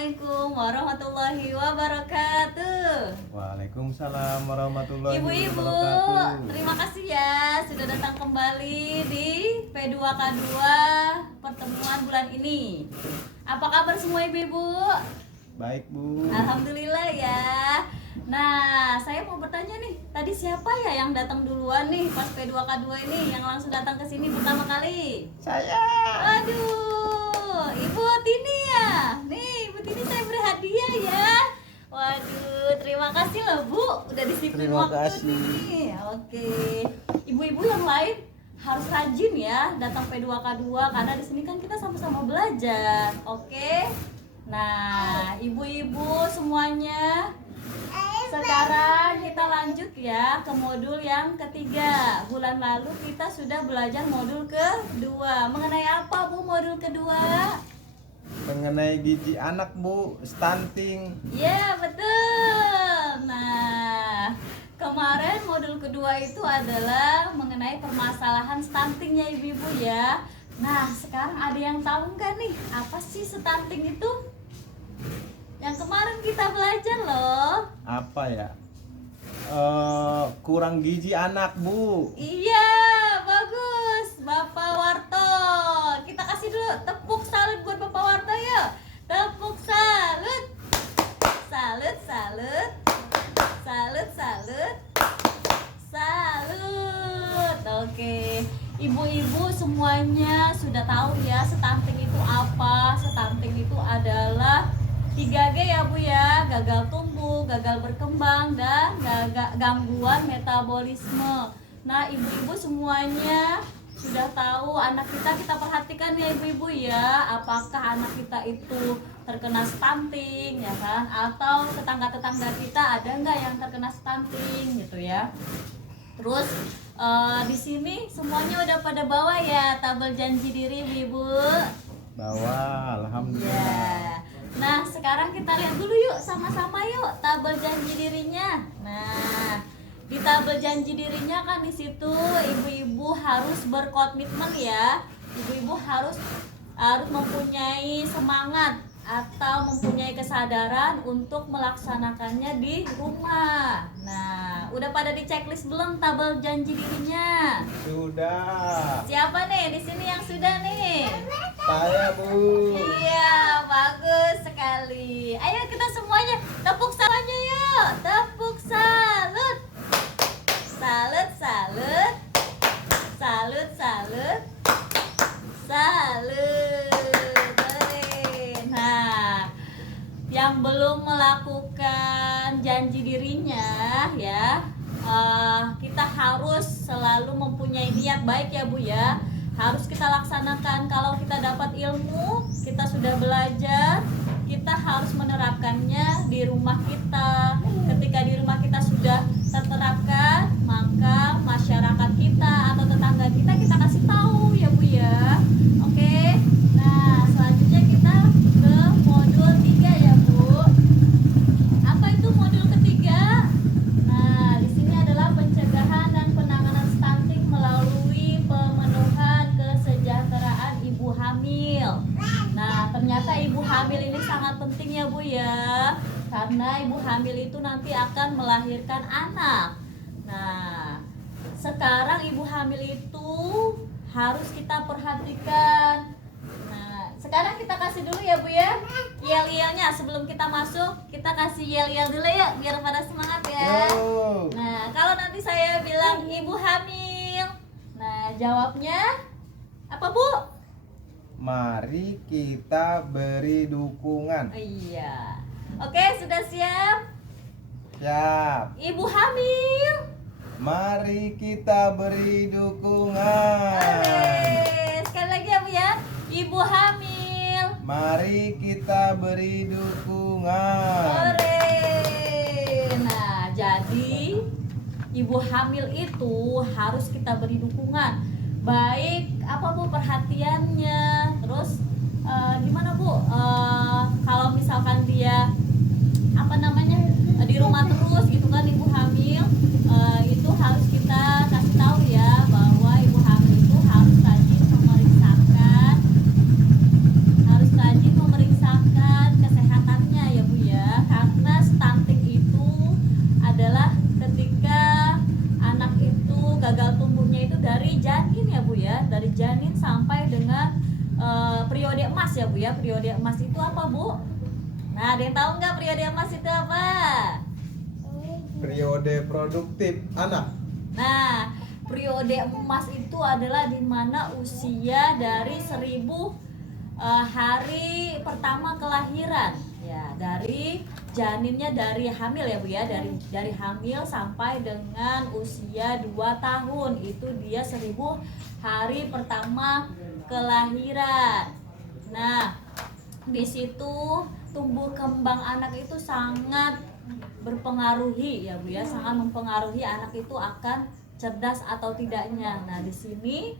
Assalamualaikum warahmatullahi wabarakatuh. Waalaikumsalam warahmatullahi Ibu-ibu, wabarakatuh. terima kasih ya sudah datang kembali di P2K2 pertemuan bulan ini. Apa kabar semua ibu-ibu? Baik Bu. Alhamdulillah ya. Nah, saya mau bertanya nih, tadi siapa ya yang datang duluan nih pas P2K2 ini, yang langsung datang ke sini pertama kali? Saya. Aduh, Ibu Tini ya. Nih, Ibu Tini saya beri hadiah ya. Waduh, terima kasih loh Bu, udah disiplin Terima waktu kasih. nih. Oke, ibu-ibu yang lain harus rajin ya datang P2K2 karena di sini kan kita sama-sama belajar. Oke. Nah, ibu-ibu semuanya, sekarang kita lanjut ya ke modul yang ketiga. Bulan lalu kita sudah belajar modul kedua. Mengenai apa Bu modul kedua? Mengenai gizi anak Bu, stunting. Ya betul. Nah, kemarin modul kedua itu adalah mengenai permasalahan stunting ya ibu-ibu ya. Nah, sekarang ada yang tahu nggak nih apa sih stunting itu? Yang kemarin kita belajar loh. Apa ya? Kurang gizi anak Bu. Iya, bagus Bapak Warto. Kita kasih dulu tepuk salut buat Bapak Warto yuk. Tepuk salut. Salut, salut. Salut, salut. Salut. Oke. Ibu-ibu semuanya sudah tahu ya stunting itu apa? Stunting itu adalah 3G ya Bu ya, gagal tumbuh, gagal berkembang, dan gangguan metabolisme. Nah ibu-ibu semuanya sudah tahu anak kita perhatikan ya ibu-ibu ya, apakah anak kita itu terkena stunting ya kan, atau tetangga-tetangga kita ada nggak yang terkena stunting gitu ya. Terus di sini semuanya udah pada bawa ya tabel janji diri ibu. Bawa, alhamdulillah. Ya. Nah, sekarang kita lihat dulu yuk sama-sama yuk tabel janji dirinya. Nah, di tabel janji dirinya kan di situ ibu-ibu harus berkomitmen ya. Ibu-ibu harus mempunyai semangat atau mempunyai kesadaran untuk melaksanakannya di rumah. Nah, udah pada di checklist belum tabel janji dirinya? Sudah. Siapa nih di sini yang sudah nih? Saya Bu. Iya, bagus sekali. Ayo kita semuanya tepuk salutnya yuk. Tepuk salut. Salut, salut. Salut, salut. Salut. Nah, yang belum melakukan janji dirinya ya, kita harus selalu mempunyai niat baik ya Bu ya. Harus kita laksanakan. Kalau kita dapat ilmu, kita sudah belajar, kita harus menerapkannya di rumah kita. Ketika di rumah kita sudah terterapkan, maka masyarakat kita atau tetangga kita kasih tahu ya Bu ya. Oke. Nah, selanjutnya kita ke modul 3 ya Bu. Apa itu modul ketiga? Nah, di sini adalah pencegahan dan penanganan stunting melalui pemenuhan kesejahteraan ibu hamil. Nah, ternyata ibu hamil ini sangat penting ya Bu ya. Karena ibu hamil itu nanti akan melahirkan anak. Nah, sekarang ibu hamil itu harus kita perhatikan. Nah, sekarang kita kasih dulu ya Bu ya yel-yelnya sebelum kita masuk. Kita kasih yel-yel dulu ya biar pada semangat ya. Yo. Nah, kalau nanti saya bilang ibu hamil, nah jawabnya apa Bu? Mari kita beri dukungan. Iya. Oke, sudah siap? Siap. Ibu hamil. Mari kita beri dukungan. Oke, sekali lagi ya Bu ya. Ibu hamil. Mari kita beri dukungan. Ore. Nah, jadi ibu hamil itu harus kita beri dukungan. Baik apa Bu perhatiannya, terus gimana Bu kalau misalkan dia apa namanya di rumah terus gitu kan ibu hamil, itu harus kita kasih tahu ya bahwa ibu hamil itu harus rajin memeriksakan kesehatan periode emas itu apa, Bu? Nah, ada yang tahu nggak periode emas itu apa? Periode produktif anak. Nah, periode emas itu adalah di mana usia dari 1000 hari pertama kelahiran. Ya, dari janinnya dari hamil ya Bu ya, dari hamil sampai dengan usia 2 tahun. Itu dia 1000 hari pertama kelahiran. Nah, di situ tumbuh kembang anak itu sangat berpengaruhi ya Bu ya, sangat mempengaruhi anak itu akan cerdas atau tidaknya. Nah, di sini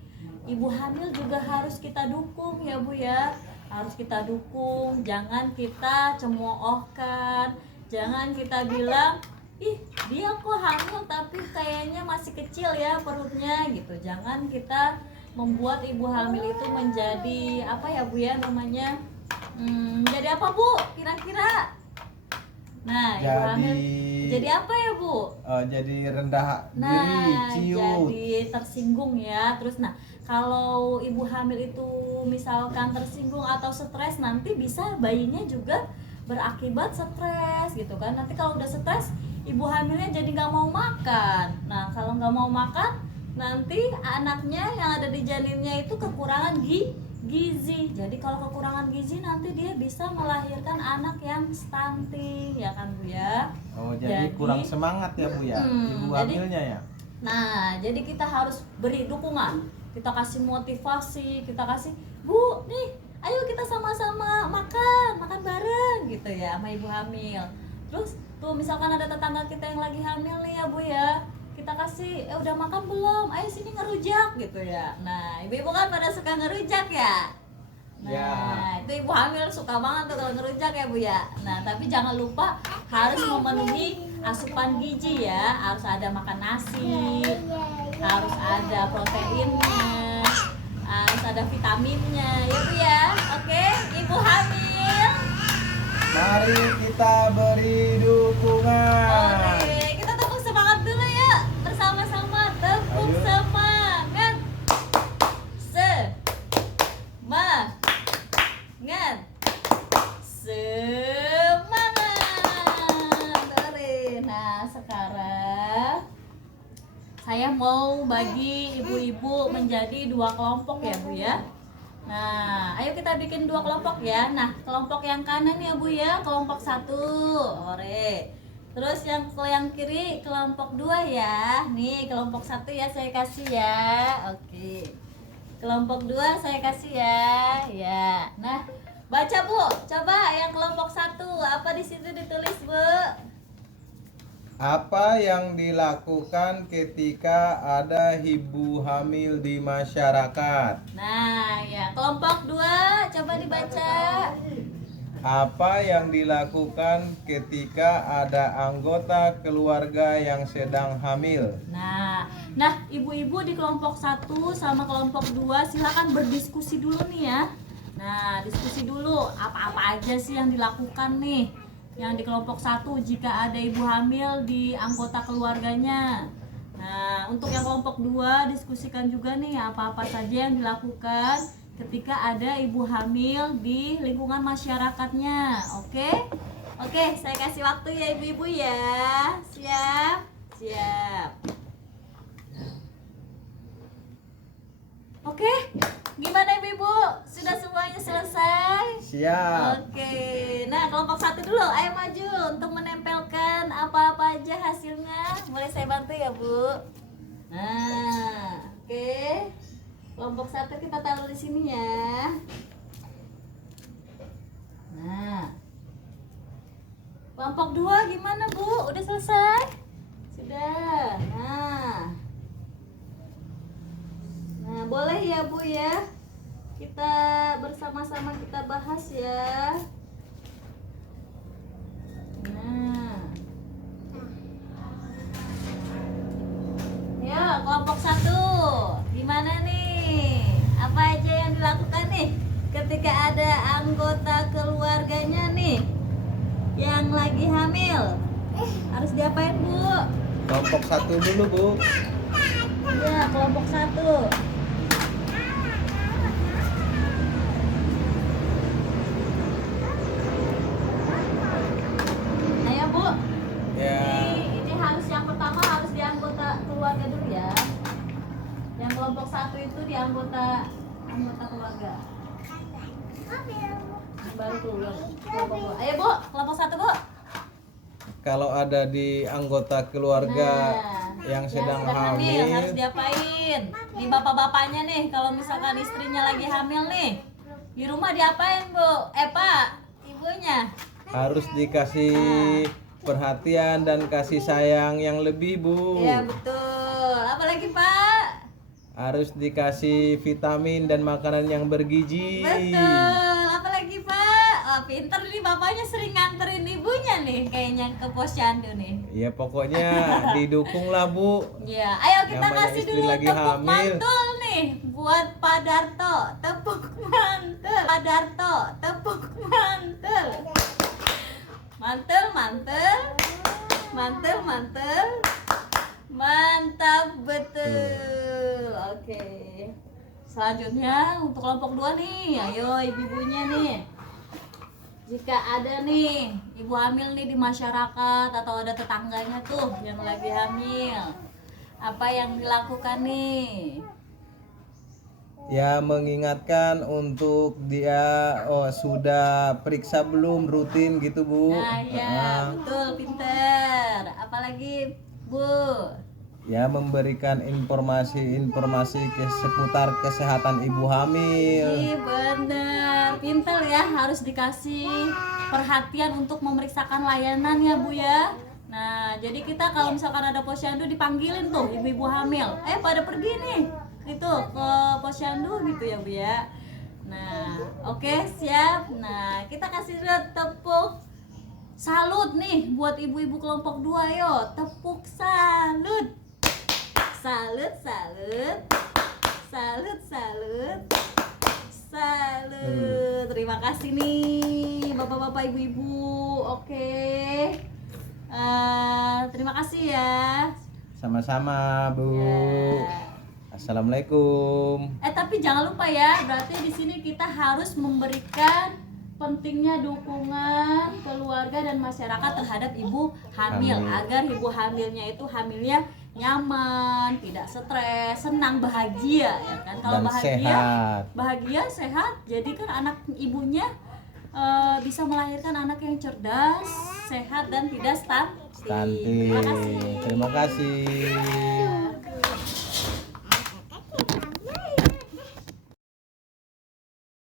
ibu hamil juga harus kita dukung ya Bu ya. Harus kita dukung, jangan kita cemoohkan, jangan kita bilang, ih dia kok hamil tapi kayaknya masih kecil ya perutnya gitu. Jangan kita membuat ibu hamil itu menjadi apa ya Bu ya namanya, jadi apa Bu kira-kira? Nah, ibu hamil jadi apa ya Bu? Jadi rendah diri, ciut. Jadi tersinggung ya. Terus nah, kalau ibu hamil itu misalkan tersinggung atau stres, nanti bisa bayinya juga berakibat stres gitu kan. Nanti kalau udah stres, ibu hamilnya jadi nggak mau makan. Nah, kalau nggak mau makan, nanti anaknya yang ada di janinnya itu kekurangan gizi. Jadi kalau kekurangan gizi nanti dia bisa melahirkan anak yang stunting ya kan Bu ya. Oh, jadi kurang semangat ya Bu ya, ibu hamilnya ya. Nah, jadi kita harus beri dukungan. Kita kasih motivasi, kita kasih, Bu, nih, ayo kita sama-sama makan bareng gitu ya sama ibu hamil. Terus tuh misalkan ada tetangga kita yang lagi hamil nih ya Bu ya, kita kasih, udah makan belum? Ayo sini ngerujak gitu ya. Nah, ibu-ibu kan pada suka ngerujak ya. Nah, ya. Itu ibu hamil suka banget tuh kalau ngerujak ya Bu ya. Nah, tapi jangan lupa harus memenuhi asupan gizi ya. Harus ada makan nasi, harus ada proteinnya, harus ada vitaminnya ya Bu ya. Oke, ibu hamil, mari kita beri dukungan. oke, kita tepuk semangat dulu ya bersama-sama. Tepuk Ayo. semangat, semangat. Nah, sekarang saya mau bagi ibu-ibu menjadi 2 kelompok ya Bu ya. Nah, ayo kita bikin 2 kelompok ya. Nah, kelompok yang kanan ya Bu ya, kelompok 1. Ore. Terus yang kiri kelompok 2 ya. Nih, kelompok 1 ya saya kasih ya. Oke. Kelompok 2 saya kasih ya. Ya. Nah, baca Bu. Coba yang kelompok 1, apa di situ ditulis Bu? Apa yang dilakukan ketika ada ibu hamil di masyarakat? Nah, ya, kelompok 2 coba dibaca. Apa yang dilakukan ketika ada anggota keluarga yang sedang hamil? Nah, ibu-ibu di kelompok 1 sama kelompok 2 silakan berdiskusi dulu nih ya. Nah, diskusi dulu apa-apa aja sih yang dilakukan nih. Yang di kelompok 1 jika ada ibu hamil di anggota keluarganya. Nah, untuk yang kelompok 2 diskusikan juga nih apa-apa saja yang dilakukan ketika ada ibu hamil di lingkungan masyarakatnya. Oke? Oke, saya kasih waktu ya ibu-ibu ya. Siap? Siap. Oke, gimana ibu-ibu? Sudah semuanya selesai? Siap. Oke, nah kelompok 1 dulu, ayo maju untuk menempelkan apa-apa aja hasilnya. Boleh saya bantu ya Bu? Nah, oke. Kelompok 1 kita taruh di sini ya. Nah, kelompok 2 gimana Bu? Udah selesai? Sudah. Nah, boleh ya Bu ya. Kita bersama-sama kita bahas ya. Nah, ya kelompok 1 gimana nih? Apa aja yang dilakukan nih ketika ada anggota keluarganya nih yang lagi hamil? Harus diapain Bu? Kelompok 1 dulu Bu. Ya, kelompok 1. itu di anggota keluarga. Baru keluar. Ayo Bu, kelompok 1 Bu. Kalau ada di anggota keluarga yang sedang hamil, harus diapain? Di bapak-bapaknya nih, kalau misalkan istrinya lagi hamil nih, di rumah diapain Bu? Pak, ibunya harus dikasih perhatian dan kasih sayang yang lebih, Bu. Iya betul. Apalagi Pak? Harus dikasih vitamin dan makanan yang bergizi. Betul. Apalagi Pak? Oh, pinter nih bapaknya, sering nganterin ibunya nih kayaknya ke posyandu nih. Ya pokoknya didukung lah, Bu. Ya, ayo kita Namanya kasih istri dulu lagi tepuk hamil. mantul nih buat Pak Darto. Tepuk mantul. Pak Darto, tepuk mantul. Mantul, mantul. Mantul, mantul. Mantap betul. Oke. Selanjutnya untuk kelompok 2 nih. Ayo ibu-ibunya nih. Jika ada nih ibu hamil nih di masyarakat atau ada tetangganya tuh yang lagi hamil, apa yang dilakukan nih? Ya mengingatkan untuk dia sudah periksa belum rutin gitu, Bu. Nah ya betul, pinter. Apalagi Bu? Ya memberikan informasi seputar kesehatan ibu hamil. Ih bener, pinter ya, harus dikasih perhatian untuk memeriksakan layanan ya Bu ya. Nah jadi kita kalau misalkan ada posyandu dipanggilin tuh ibu-ibu hamil, pada pergi nih itu ke posyandu gitu ya Bu ya. Nah oke, siap. Nah kita kasih tepuk salut nih buat ibu-ibu kelompok 2. Yo tepuk salut. Salut, salut. Salut, salut. Salut. Terima kasih nih bapak-bapak, ibu-ibu. Oke. Terima kasih ya. Sama-sama, Bu. Ya. Assalamualaikum. Tapi jangan lupa ya, berarti di sini kita harus memberikan pentingnya dukungan keluarga dan masyarakat terhadap ibu hamil agar ibu hamilnya itu hamilnya nyaman, tidak stres, senang, bahagia ya kan. Kalau bahagia, sehat, jadi kan anak ibunya bisa melahirkan anak yang cerdas, sehat dan tidak stunting. Terima kasih.